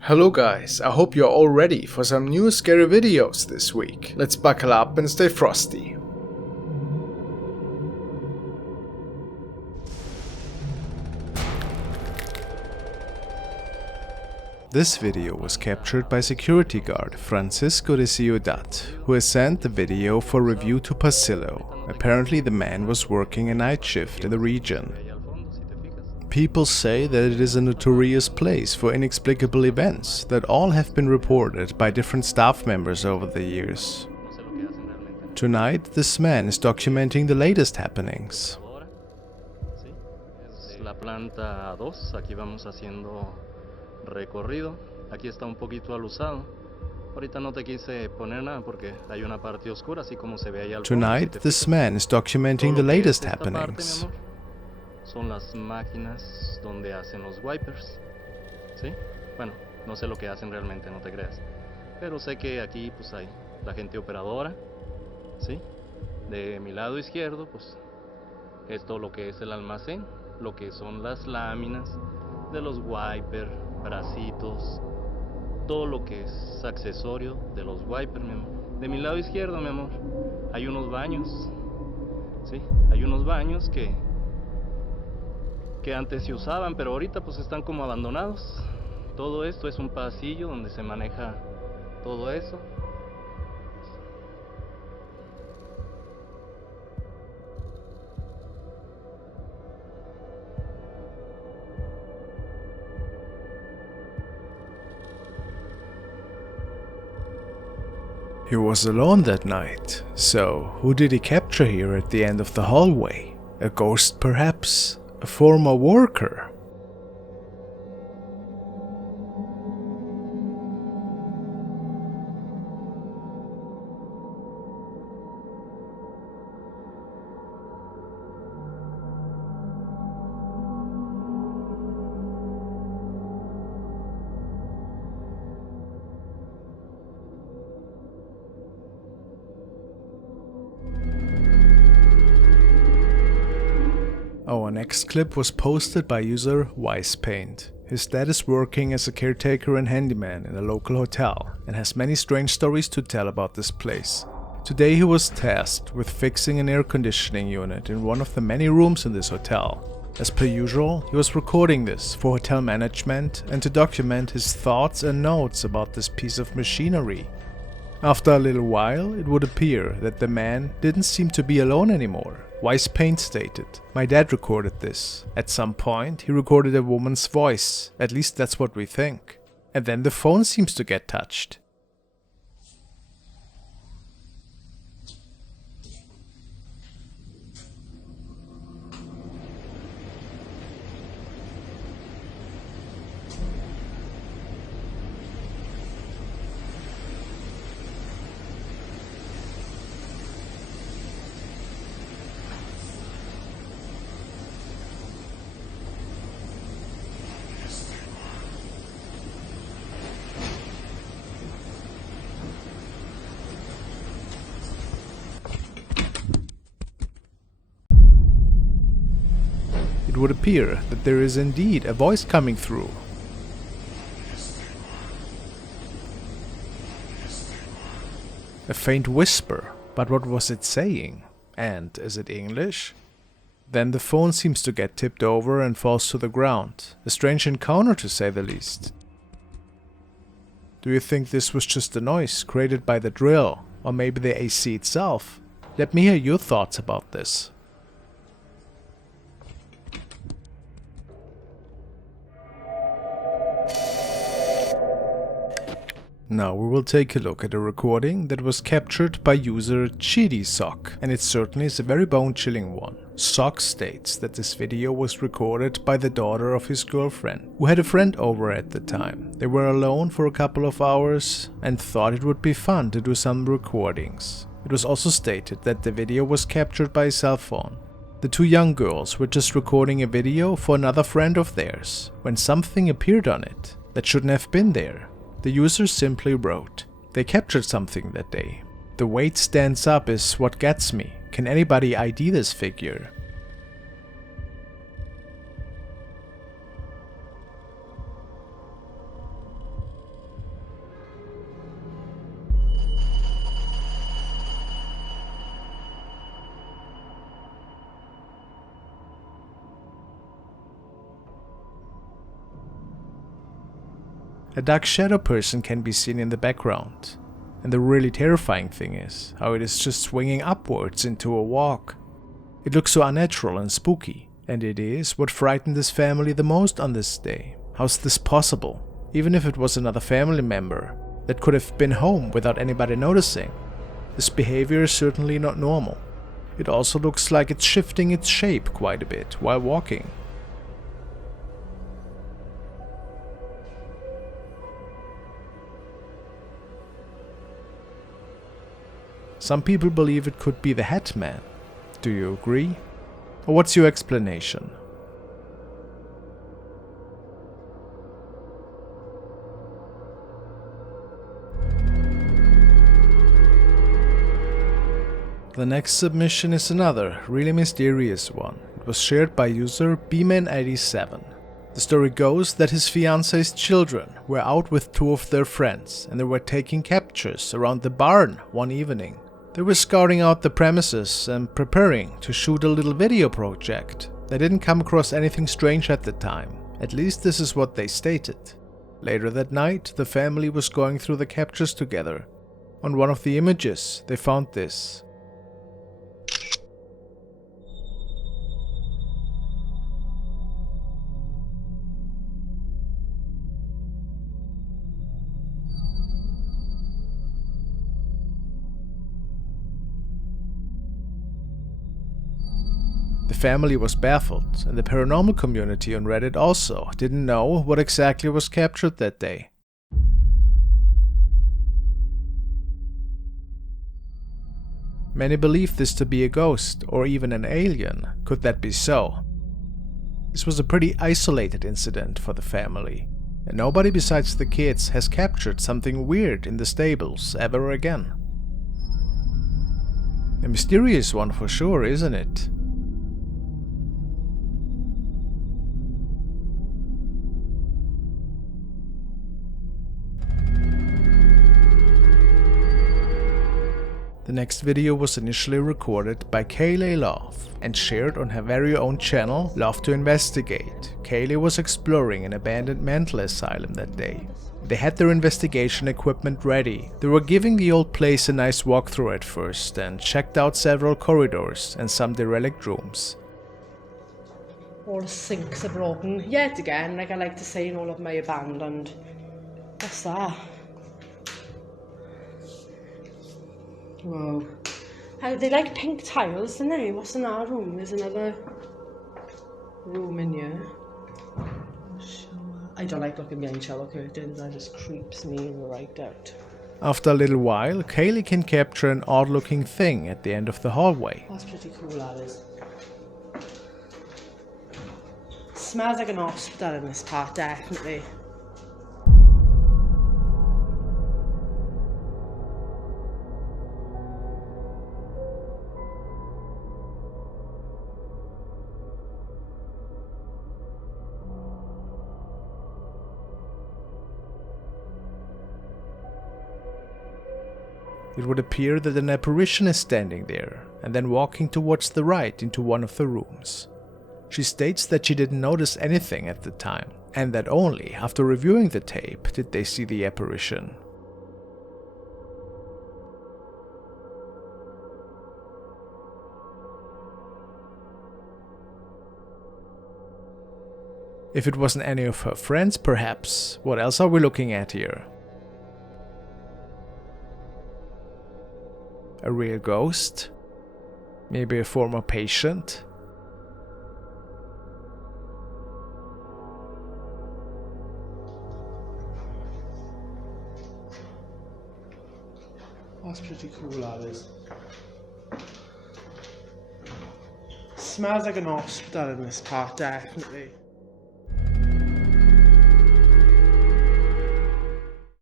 Hello guys, I hope you're all ready for some new scary videos this week. Let's buckle up and stay frosty. This video was captured by security guard Francisco de Ciudad, who has sent the video for review to Pasillo. Apparently the man was working a night shift in the region. People say that it is a notorious place for inexplicable events that all have been reported by different staff members over the years. Tonight, this man is documenting the latest happenings. La planta 2, aquí vamos haciendo recorrido. Aquí está un poquito alusado. Ahorita no te quise poner nada porque hay una parte oscura, así como se ve ahí al fondo. Tonight, this man is documenting the latest happenings. Son las máquinas donde hacen los wipers, ¿sí? Bueno, no sé lo que hacen realmente, no te creas. Pero sé que aquí pues hay la gente operadora, ¿sí? De mi lado izquierdo, pues es todo lo que es el almacén, lo que son las láminas de los wipers, bracitos, todo lo que es accesorio de los wipers, mi amor. De mi lado izquierdo, mi amor, hay unos baños, ¿sí? Hay unos baños que antes se usaban, pero ahorita pues están como abandonados. Todo esto es un pasillo donde se maneja todo eso. He was alone that night, so who did he capture here at the end of the hallway? A ghost perhaps? A former worker? Our next clip was posted by user WisePaint. His dad is working as a caretaker and handyman in a local hotel and has many strange stories to tell about this place. Today he was tasked with fixing an air conditioning unit in one of the many rooms in this hotel. As per usual, he was recording this for hotel management and to document his thoughts and notes about this piece of machinery. After a little while, it would appear that the man didn't seem to be alone anymore. WisePaint stated, "My dad recorded this. At some point, he recorded a woman's voice. At least that's what we think. And then the phone seems to get touched." It would appear that there is indeed a voice coming through. A faint whisper, but what was it saying? And is it English? Then the phone seems to get tipped over and falls to the ground. A strange encounter to say the least. Do you think this was just a noise created by the drill, or maybe the AC itself? Let me hear your thoughts about this. Now we will take a look at a recording that was captured by user ChidiSock, and it certainly is a very bone-chilling one. Sock states that this video was recorded by the daughter of his girlfriend, who had a friend over at the time. They were alone for a couple of hours and thought it would be fun to do some recordings. It was also stated that the video was captured by a cell phone. The two young girls were just recording a video for another friend of theirs, when something appeared on it that shouldn't have been there. The user simply wrote, "They captured something that day. The way it stands up is what gets me. Can anybody ID this figure?" A dark shadow person can be seen in the background. And the really terrifying thing is how it is just swinging upwards into a walk. It looks so unnatural and spooky, and it is what frightened this family the most on this day. How's this possible? Even if it was another family member that could have been home without anybody noticing. This behavior is certainly not normal. It also looks like it's shifting its shape quite a bit while walking. Some people believe it could be the Headman. Do you agree? Or what's your explanation? The next submission is another, really mysterious one. It was shared by user bman87. The story goes that his fiance's children were out with two of their friends and they were taking captures around the barn one evening. They were scouting out the premises and preparing to shoot a little video project. They didn't come across anything strange at the time, at least this is what they stated. Later that night, the family was going through the captures together. On one of the images, they found this. The family was baffled, and the paranormal community on Reddit also didn't know what exactly was captured that day. Many believe this to be a ghost or even an alien. Could that be so? This was a pretty isolated incident for the family, and nobody besides the kids has captured something weird in the stables ever again. A mysterious one for sure, isn't it? The next video was initially recorded by Kayleigh Love and shared on her very own channel, Love to Investigate. Kayleigh was exploring an abandoned mental asylum that day. They had their investigation equipment ready. They were giving the old place a nice walkthrough at first and checked out several corridors and some derelict rooms. All the sinks are broken yet again, like I like to say in all of my abandoned. What's that? Whoa. They like pink tiles, don't they? What's in our room? There's another room in here. I don't like looking behind shower curtains, that just creeps me right out. After a little while, Kayleigh can capture an odd looking thing at the end of the hallway. That's pretty cool, that is. Smells like an hospital in this part, definitely. It would appear that an apparition is standing there and then walking towards the right into one of the rooms. She states that she didn't notice anything at the time and that only after reviewing the tape did they see the apparition. If it wasn't any of her friends, perhaps, what else are we looking at here? A real ghost? Maybe a former patient? That's pretty cool, that is. Smells like an hospital in this part, definitely.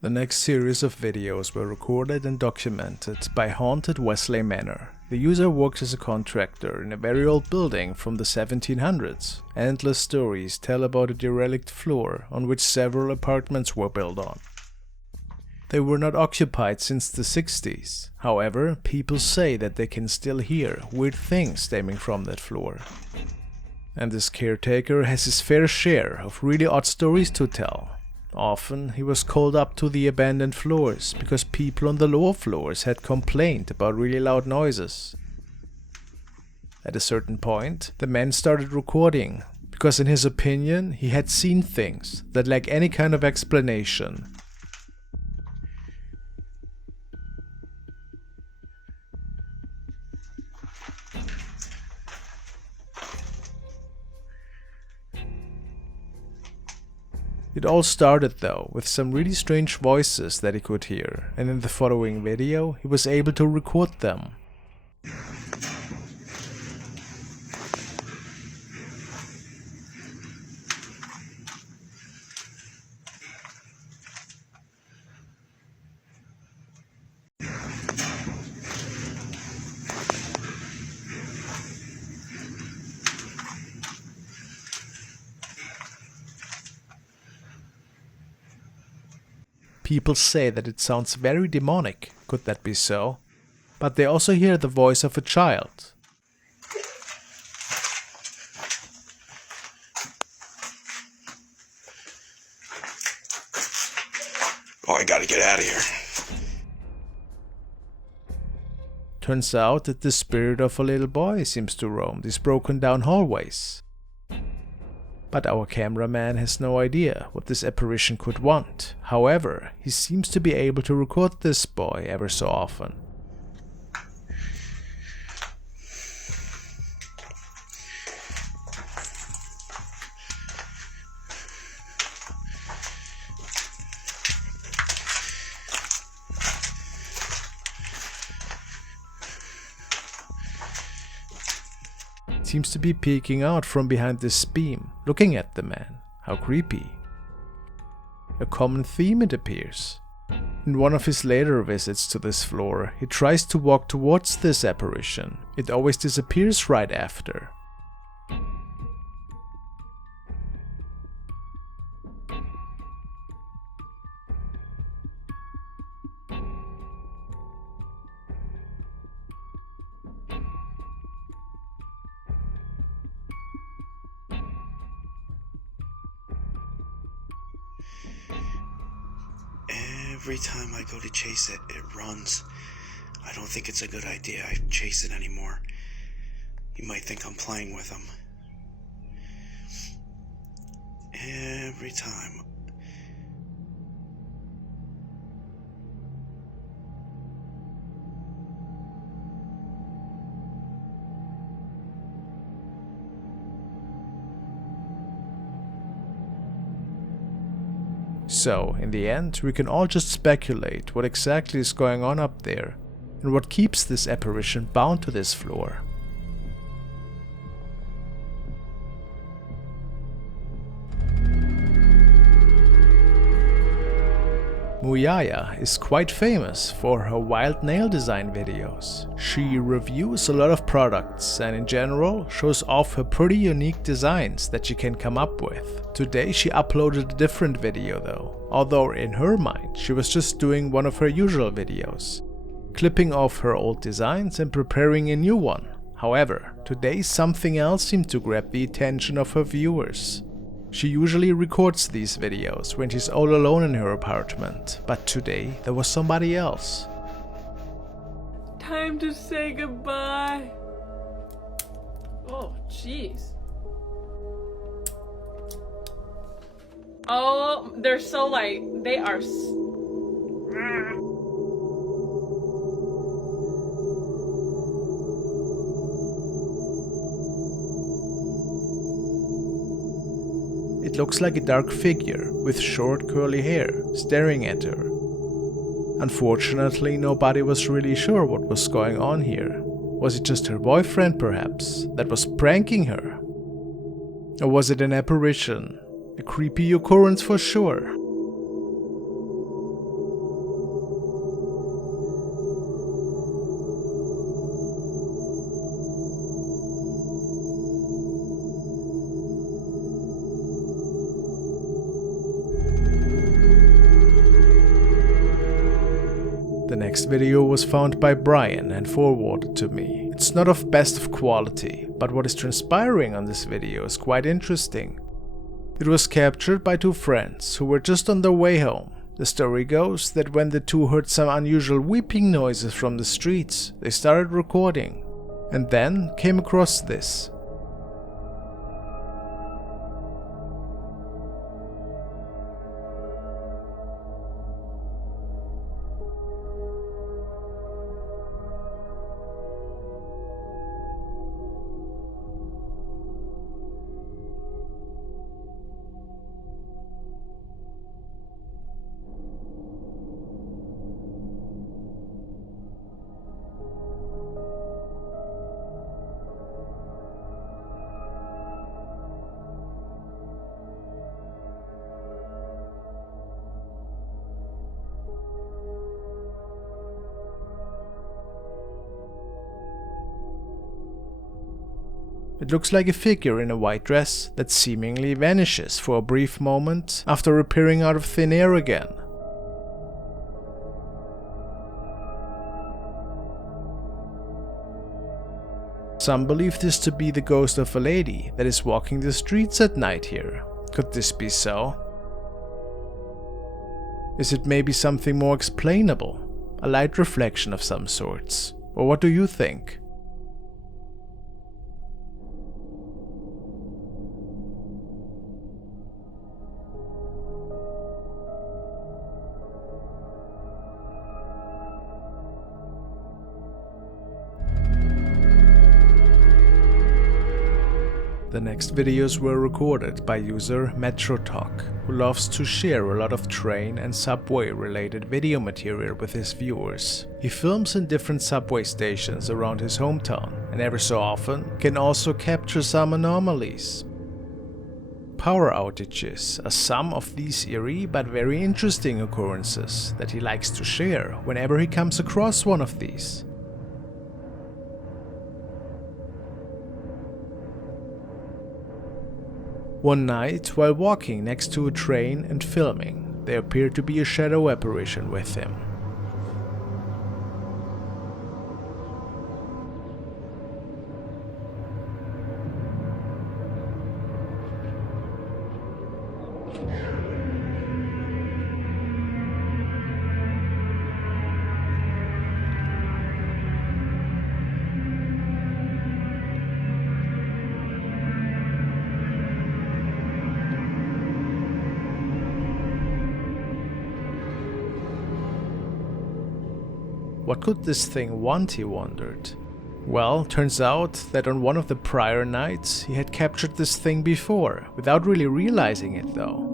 The next series of videos were recorded and documented by Haunted Wesley Manor. The user works as a contractor in a very old building from the 1700s. Endless stories tell about a derelict floor on which several apartments were built on. They were not occupied since the 60s. However, people say that they can still hear weird things stemming from that floor. And this caretaker has his fair share of really odd stories to tell. Often he was called up to the abandoned floors because people on the lower floors had complained about really loud noises. At a certain point, the man started recording, because in his opinion he had seen things that lack any kind of explanation. It all started though with some really strange voices that he could hear, and in the following video he was able to record them. People say that it sounds very demonic, could that be so? But they also hear the voice of a child. Oh, I gotta get out of here. Turns out that the spirit of a little boy seems to roam these broken down hallways. But our cameraman has no idea what this apparition could want. However, he seems to be able to record this boy ever so often. Seems to be peeking out from behind this beam, looking at the man. How creepy. A common theme, it appears. In one of his later visits to this floor, he tries to walk towards this apparition. It always disappears right after. Every time I go to chase it, it runs. I don't think it's a good idea I chase it anymore. You might think I'm playing with him. Every time. So, in the end, we can all just speculate what exactly is going on up there, and what keeps this apparition bound to this floor. Muyaya is quite famous for her wild nail design videos. She reviews a lot of products and in general shows off her pretty unique designs that she can come up with. Today she uploaded a different video though, although in her mind she was just doing one of her usual videos, clipping off her old designs and preparing a new one. However, today something else seemed to grab the attention of her viewers. She usually records these videos when she's all alone in her apartment, but today there was somebody else. Time to say goodbye. Oh, jeez. Oh, they're so like, they are It looks like a dark figure with short curly hair staring at her. Unfortunately, nobody was really sure what was going on here. Was it just her boyfriend perhaps that was pranking her? Or was it an apparition? A creepy occurrence for sure. The next video was found by Brian and forwarded to me. It's not of best of quality, but what is transpiring on this video is quite interesting. It was captured by two friends who were just on their way home. The story goes that when the two heard some unusual weeping noises from the streets, they started recording, and then came across this. It looks like a figure in a white dress that seemingly vanishes for a brief moment after appearing out of thin air again. Some believe this to be the ghost of a lady that is walking the streets at night here. Could this be so? Is it maybe something more explainable? A light reflection of some sorts? Or what do you think? The next videos were recorded by user MetroTalk, who loves to share a lot of train and subway related video material with his viewers. He films in different subway stations around his hometown, and every so often can also capture some anomalies. Power outages are some of these eerie but very interesting occurrences that he likes to share whenever he comes across one of these. One night, while walking next to a train and filming, there appeared to be a shadow apparition with him. What could this thing want, he wondered. Well, turns out that on one of the prior nights he had captured this thing before, without really realizing it though.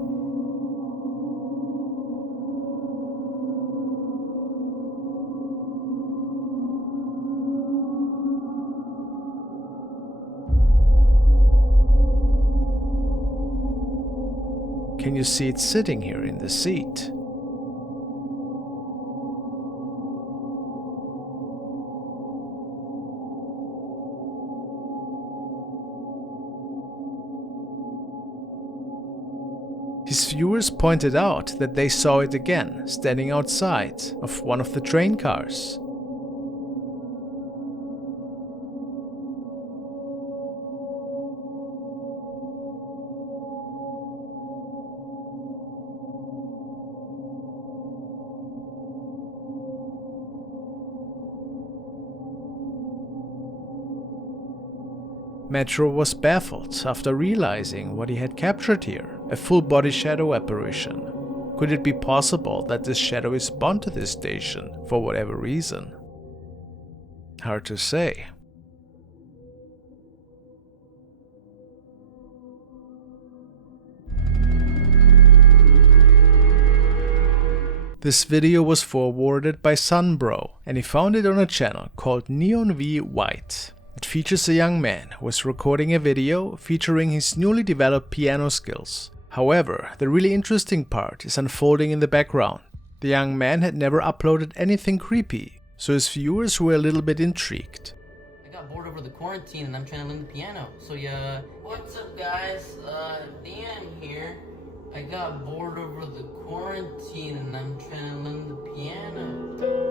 Can you see it sitting here in the seat? His viewers pointed out that they saw it again, standing outside of one of the train cars. Metro was baffled after realizing what he had captured here, a full-body shadow apparition. Could it be possible that this shadow is bound to this station for whatever reason? Hard to say. This video was forwarded by Sunbro, and he found it on a channel called Neon V White. It features a young man who was recording a video featuring his newly developed piano skills. However, the really interesting part is unfolding in the background. The young man had never uploaded anything creepy, so his viewers were a little bit intrigued. I got bored over the quarantine and I'm trying to learn the piano. So yeah, what's up guys? Dan here. I got bored over the quarantine and I'm trying to learn the piano.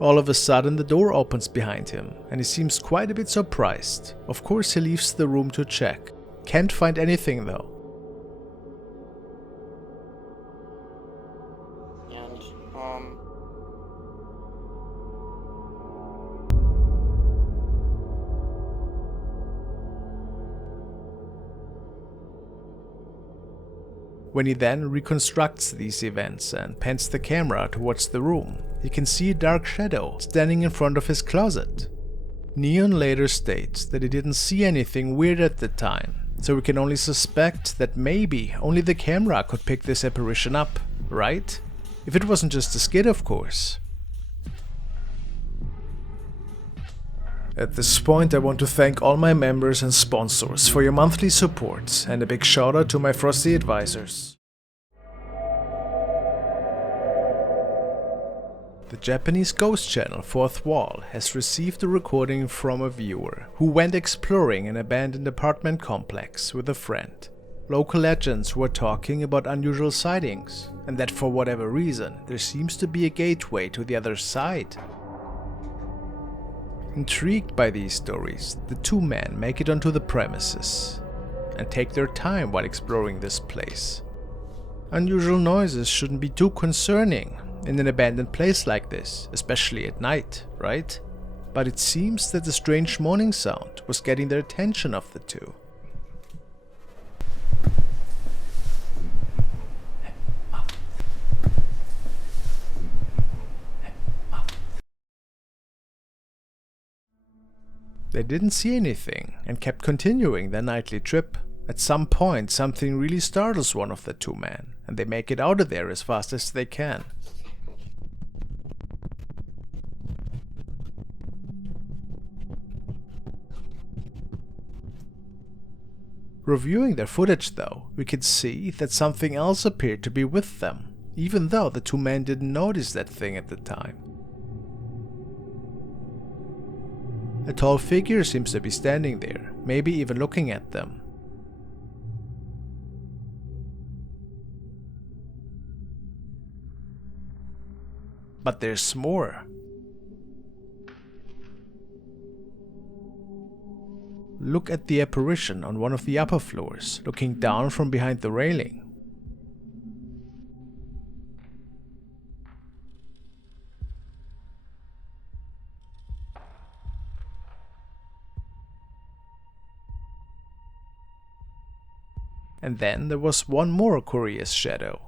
All of a sudden the door opens behind him and he seems quite a bit surprised. Of course he leaves the room to check. Can't find anything though. And, When he then reconstructs these events and pans the camera towards the room, he can see a dark shadow standing in front of his closet. Neon later states that he didn't see anything weird at the time, so we can only suspect that maybe only the camera could pick this apparition up, right? If it wasn't just a skit, of course. At this point I want to thank all my members and sponsors for your monthly support, and a big shout out to my Frosty advisors. The Japanese ghost channel Fourth Wall has received a recording from a viewer who went exploring an abandoned apartment complex with a friend. Local legends were talking about unusual sightings, and that for whatever reason there seems to be a gateway to the other side. Intrigued by these stories, the two men make it onto the premises and take their time while exploring this place. Unusual noises shouldn't be too concerning in an abandoned place like this, especially at night, right? But it seems that the strange moaning sound was getting the attention of the two. They didn't see anything and kept continuing their nightly trip. At some point something really startles one of the two men and they make it out of there as fast as they can. Reviewing their footage though, we could see that something else appeared to be with them, even though the two men didn't notice that thing at the time. A tall figure seems to be standing there, maybe even looking at them. But there's more. Look at the apparition on one of the upper floors, looking down from behind the railing. And then there was one more curious shadow.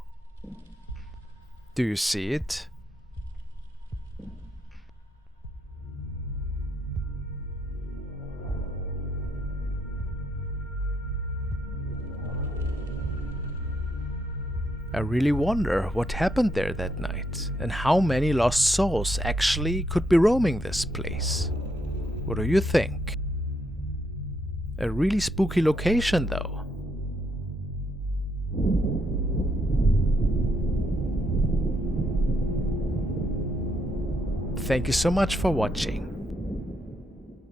Do you see it? I really wonder what happened there that night and how many lost souls actually could be roaming this place. What do you think? A really spooky location though. Thank you so much for watching.